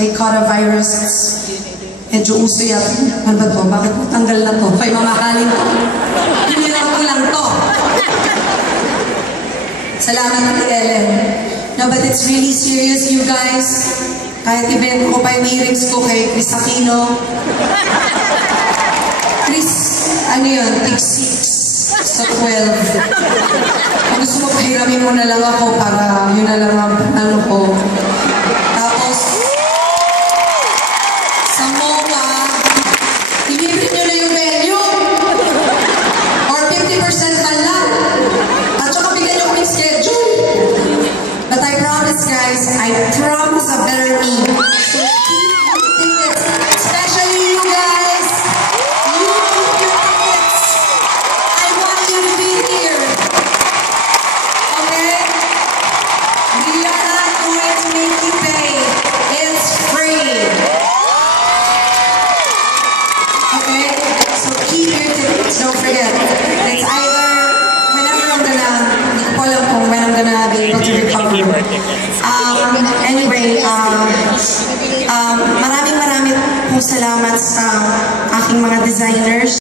I caught a virus. Medyo uso yan. Ano ba to? Bakit tanggal na to? Kay mamahalin ko. Hinilang ko lang to. Salamat Ate Ellen. No, but it's really serious, you guys. Kahit ibenta ko pa yung earrings ko kay Chris Aquino. Chris, ano yun? Tig 6 sa 12. Kung gusto mo, pahiramin mo na lang ako para yun na lang ang ano ko. Tapos, sa MOA, i-libre nyo na yung venue. Or 50% na lang. At saka bigyan nyo kami schedule. But I promise, guys, I promise a better me. So keep your tickets. Especially you guys. You keep your tickets. I want you to be here. Okay? We are not going to make you pay. It's free. Okay? So keep your tickets. Don't forget. It's either whenever I'm gonna, hindi ko alam kung when I'm gonna be able to recover. Anyway, maraming pong salamat sa aking mga designers.